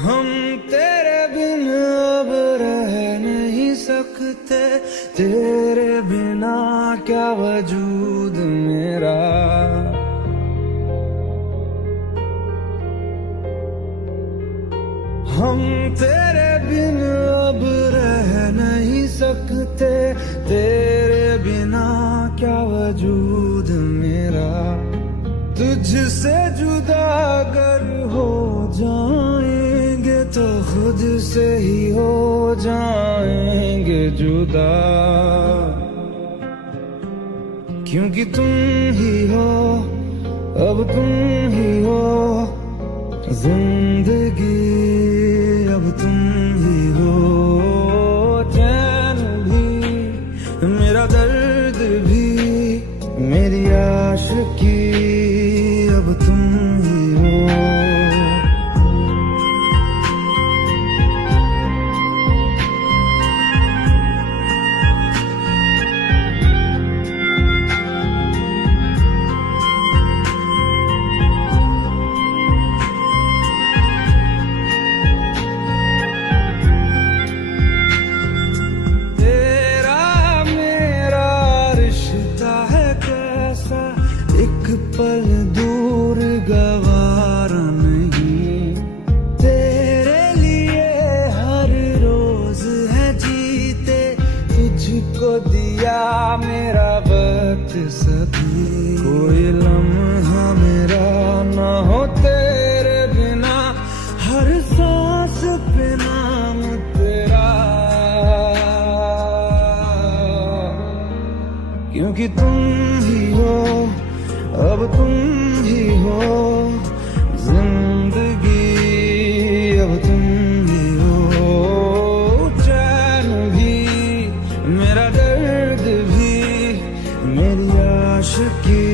हम तेरे बिन अब रह नहीं सकते, तेरे बिना क्या वजूद मेरा। हम तेरे बिन अब रह नहीं सकते, तेरे बिना क्या वजूद मेरा। तुझसे जुदा अगर हो जाएंगे तो खुद से ही हो जाएंगे जुदा, क्योंकि तुम ही हो, अब तुम ही हो जिंदगी, अब तुम ही हो। चैन भी मेरा दर्द भी मेरी आशिकी, अब तुम ही हो। पल दूर गवारा नहीं, तेरे लिए हर रोज है जीते, तुझको दिया मेरा वक्त सभी। कोई लम्हा मेरा ना हो तेरे बिना, हर सांस पे नाम तेरा, क्योंकि तुम ही हो, अब तुम ही हो जिंदगी, अब तुम ही हो। चैन भी मेरा दर्द भी मेरी आशिकी,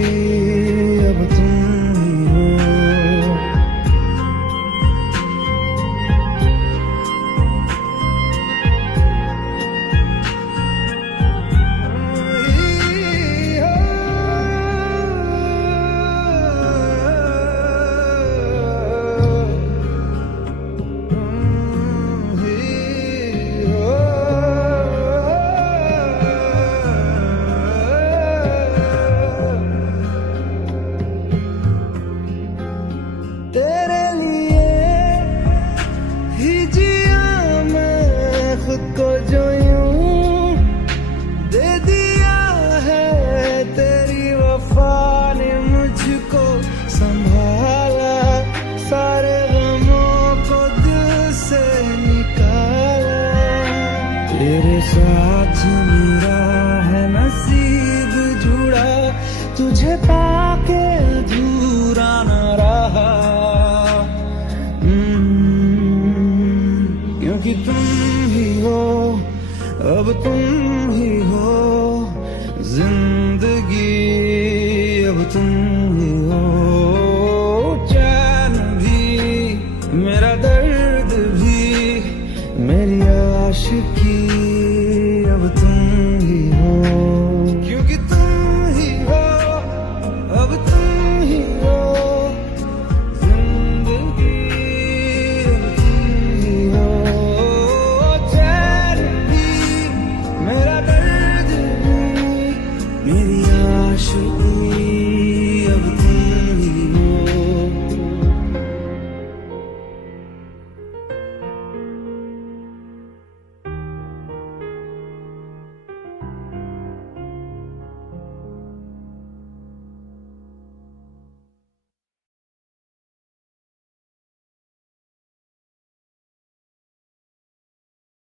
अब तुम ही हो। तेरे लिए ही जिया मैं खुद को, जो यूं दे दिया है तेरी वफा ने मुझको संभाला, सारे गमों को दिल से निकाला। तेरे साथ मेरा है नसीब जुड़ा, तुझे पाके अधूरा न रहा, क्योंकि तुम ही हो, अब तुम